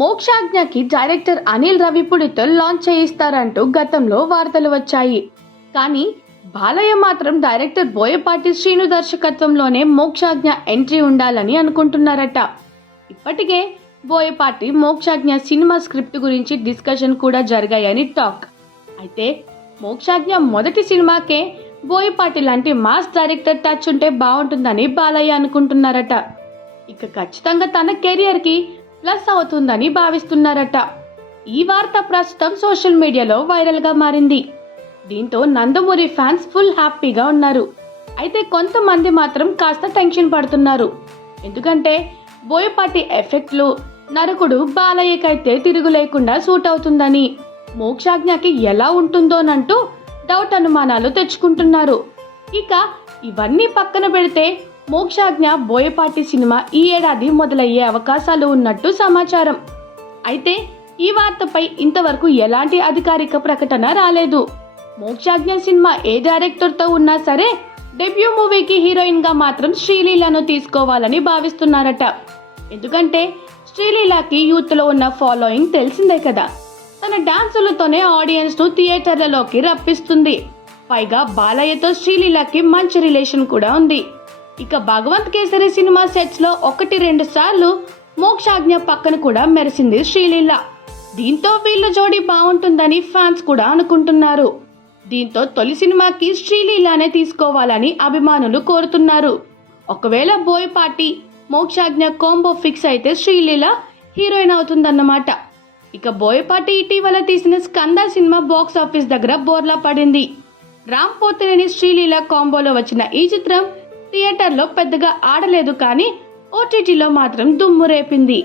మోక్షాజ్ఞకి director Anil రావిపూడితో launch చేయిస్తారంటూ గతంలో వార్తలు వచ్చాయి. కానీ బాలయ్య మాత్రం డైరెక్టర్ బోయపాటి శ్రీను దర్శకత్వంలోనే మోక్షాజ్ఞ ఎంట్రీ ఉండాలని అనుకుంటున్నారట. ఇప్పటికే బోయపాటి మోక్షాజ్ఞ సినిమా స్క్రిప్ట్ గురించి డిస్కషన్ కూడా జరిగాయని టాక్. అయితే మోక్షాజ్ఞ మొదటి సినిమాకే బోయపాటి లాంటి మాస్ డైరెక్టర్ టచ్ ఉంటే బాగుంటుందని బాలయ్య అనుకుంటున్నారట. ఇక ఖచ్చితంగా తన కెరియర్ కి ప్లస్ అవుతుందని భావిస్తున్నారట. ఈ వార్త ప్రస్తుతం సోషల్ మీడియాలో వైరల్ గా మారింది. దీంతో నందమూరి ఫ్యాన్స్ ఫుల్ హ్యాపీగా ఉన్నారు. అయితే కొంతమంది మాత్రం కాస్త టెన్షన్ పడుతున్నారు. ఎందుకంటే బోయపాటి ఎఫెక్ట్లు నరకుడు బాలయ్యకైతే తిరుగు లేకుండా సూట్ అవుతుందని, మోక్షాజ్ఞకి ఎలా ఉంటుందోనంటూ డౌట్ అనుమానాలు తెచ్చుకుంటున్నారు. ఇక ఇవన్నీ పక్కన పెడితే మోక్షాజ్ఞ బోయపాటి సినిమా ఈ ఏడాది మొదలయ్యే అవకాశాలు ఉన్నట్టు సమాచారం. అయితే ఈ వార్తపై ఇంతవరకు ఎలాంటి అధికారిక ప్రకటన రాలేదు. మోక్షాజ్ఞ సినిమా ఏ డైరెక్టర్ తో ఉన్నా సరే డెబ్యూ మూవీకి హీరోయిన్ గా మాత్రం శ్రీలీలను తీసుకోవాలని భావిస్తున్నారట. ఎందుకంటే శ్రీలీలకి యూత్ లో ఉన్న ఫాలోయింగ్ తెలిసిందే కదా. తన డాన్సులతోనే ఆడియన్స్ ను థియేటర్లలోకి రప్పిస్తుంది. పైగా బాలయ్యతో శ్రీలీలకి మంచి రిలేషన్ కూడా ఉంది. ఇక భగవంత్ కేసరి సినిమా సెట్స్ లో 1-2 సార్లు మోక్షాజ్ఞ పక్కన కూడా మెరిసింది శ్రీలీల. దీంతో వీళ్ళ జోడీ బాగుంటుందని ఫ్యాన్స్ కూడా అనుకుంటున్నారు. దీంతో తొలి సినిమాకి శ్రీలీలానే తీసుకోవాలని అభిమానులు కోరుతున్నారు. ఒకవేళ బోయపాటి మోక్షాజ్ఞ కాంబో ఫిక్స్ అయితే శ్రీలీల హీరోయిన్ అవుతుందన్నమాట. ఇక బోయపాటి ఇటీవల తీసిన స్కంద సినిమా బాక్స్ ఆఫీస్ దగ్గర బోర్లా పడింది. రామ్ పోతినేని శ్రీలీల కాంబోలో వచ్చిన ఈ చిత్రం థియేటర్లో పెద్దగా ఆడలేదు, కానీ ఓటీటీలో మాత్రం దుమ్ము రేపింది.